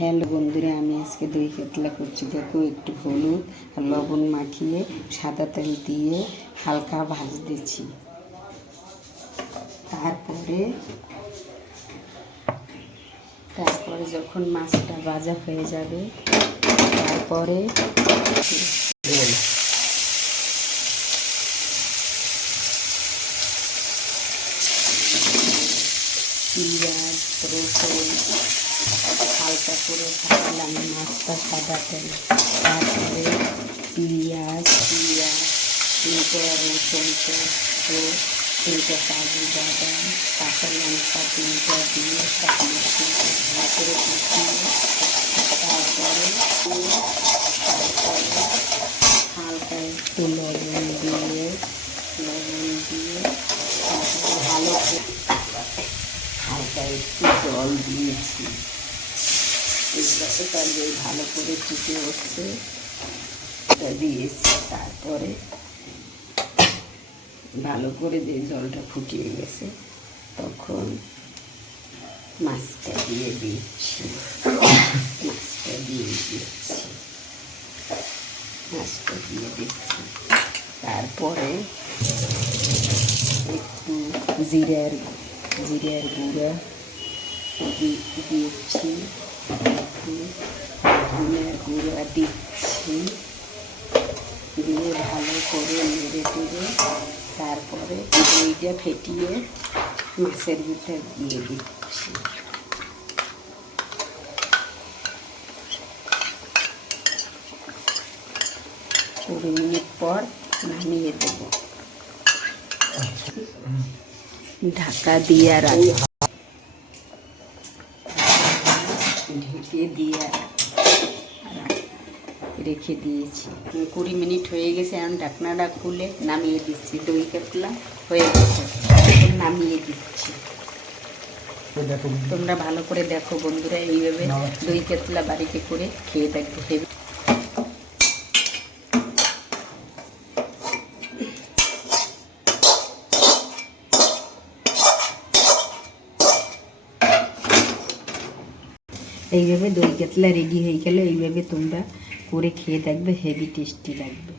Hello বন্ধুরা, আমি আজকে দই কাতলা করছি। দেখো, একটু হলুদ আর লবণ মাখিয়ে সাদা তেল দিয়ে হালকা ভাজতেছি। তারপরে যখন মাছটা ভাজা হয়ে যাবে, তারপরে পেঁয়াজ রসুন হালকা করে ভাজলাম মাছটা সাদা তেল। তারপরে পেঁয়াজ তিনটা রসুন পেস্ট, তিনটা কাজু বাদাম, কাঁচা লঙ্কা তিনটা দিয়ে সব মশলাটা ভালো করে কষিয়ে তারপরে হালকা একটু লবণ দিয়ে তারপরে ভালো হালকা একটু জল দিয়েছি। এগুলোকে তাহলে ভালো করে ফুটে উঠছে এটা দিয়েছি। তারপরে ভালো করে যে জলটা ফুটিয়ে গেছে তখন মাছটা দিয়ে দিচ্ছি। তারপরে একটু জিরার গুঁড়া দিচ্ছি, একটু ধনের গুঁড়া দিচ্ছি, দিয়ে ভালো করে নেড়ে টেড়ে তারপরে দইটা ফেটিয়ে মাছের ভিতরে দিয়ে দিচ্ছি। 20 মিনিট পর নামিয়ে দেব। ঢাকা দিয়ে ঢেকে দিয়ে রেখে দিয়েছি। 20 মিনিট হয়ে গেছে। এখন ঢাকনাটা খুলে নামিয়ে দিচ্ছি। দই কাতলা হয়ে গেছে, নামিয়ে দিচ্ছি। তোমরা ভালো করে দেখো বন্ধুরা, এইভাবে দই কাতলা বাড়িতে করে খেয়ে দেখবে। এইভাবে দই কাতলা রেডি হয়ে গেলে এইভাবে তোমরা করে খেয়ে দেখবে, হেভি টেস্টি লাগবে।